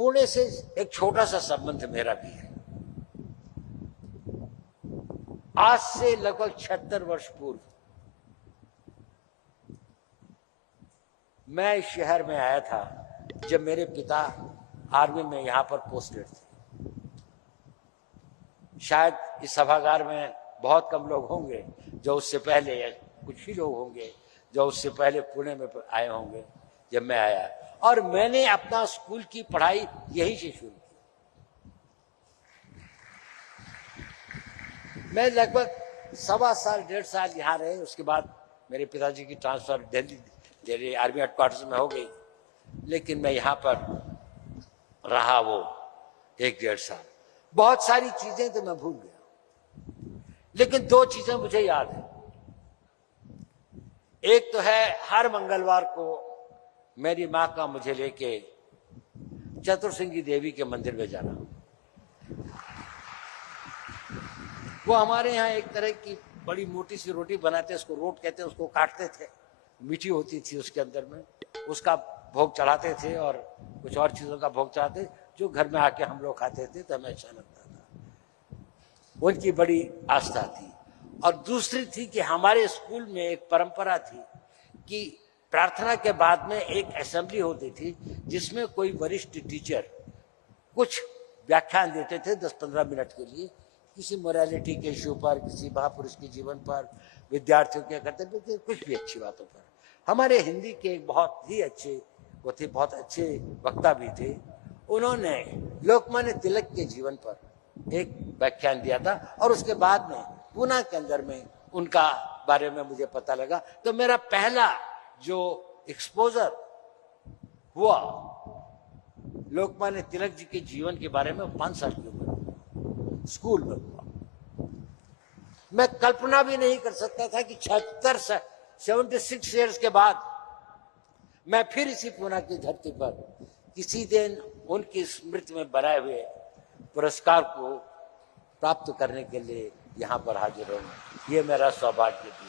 पुणे से एक छोटा सा संबंध मेरा भी है। आज से लगभग 76 वर्ष पूर्व मैं इस शहर में आया था जब मेरे पिता आर्मी में यहां पर पोस्टेड थे। शायद इस सभागार में बहुत कम लोग होंगे जो उससे पहले, या कुछ ही लोग होंगे जो उससे पहले पुणे में आए होंगे जब मैं आया, और मैंने अपना स्कूल की पढ़ाई यहीं से शुरू की। मैं लगभग 1.25 साल 1.5 साल यहाँ रहे। उसके बाद मेरे पिताजी की ट्रांसफर दिल्ली आर्मी हेडक्वार्टर्स में हो गई, लेकिन मैं यहाँ पर रहा वो 1-1.5 साल। बहुत सारी चीजें तो मैं भूल गया, लेकिन 2 चीजें मुझे याद है। एक तो है हर मंगलवार को मेरी माँ का मुझे लेके चतुर्सिंगी देवी के मंदिर में जाना। वो हमारे यहाँ एक तरह की बड़ी मोटी सी रोटी बनाते, उसको रोट कहते हैं, उसको काटते थे, मीठी होती थी उसके अंदर में, उसका भोग चढ़ाते थे और कुछ और चीजों का भोग चढ़ाते, जो घर में आके हम लोग खाते थे तो हमें अच्छा लगता था। उनकी बड़ी आस्था थी। और दूसरी थी कि हमारे स्कूल में एक परंपरा थी कि प्रार्थना के बाद में एक असेंबली होती थी जिसमें कोई वरिष्ठ टीचर कुछ व्याख्यान देते थे 10-15 मिनट के लिए, किसी मोरालिटी के इशू पर, किसी महापुरुष के जीवन पर, विद्यार्थियों के कर्तव्य के, कुछ भी अच्छी बातों पर। हमारे हिंदी के एक बहुत ही अच्छे, वो थे बहुत अच्छे वक्ता भी थे, उन्होंने लोकमान्य तिलक के जीवन पर एक व्याख्यान दिया था और उसके बाद में पूना के अंदर में उनका बारे में मुझे पता लगा। तो मेरा पहला जो एक्सपोजर हुआ लोकमान्य तिलक जी के जीवन के बारे में 5 साल की उम्र स्कूल में हुआ। मैं कल्पना भी नहीं कर सकता था कि 76 ईयर्स के बाद मैं फिर इसी पूना की धरती पर किसी दिन उनकी स्मृति में बनाए हुए पुरस्कार को प्राप्त करने के लिए यहाँ पर हाजिर हूँ। ये मेरा सौभाग्य थी।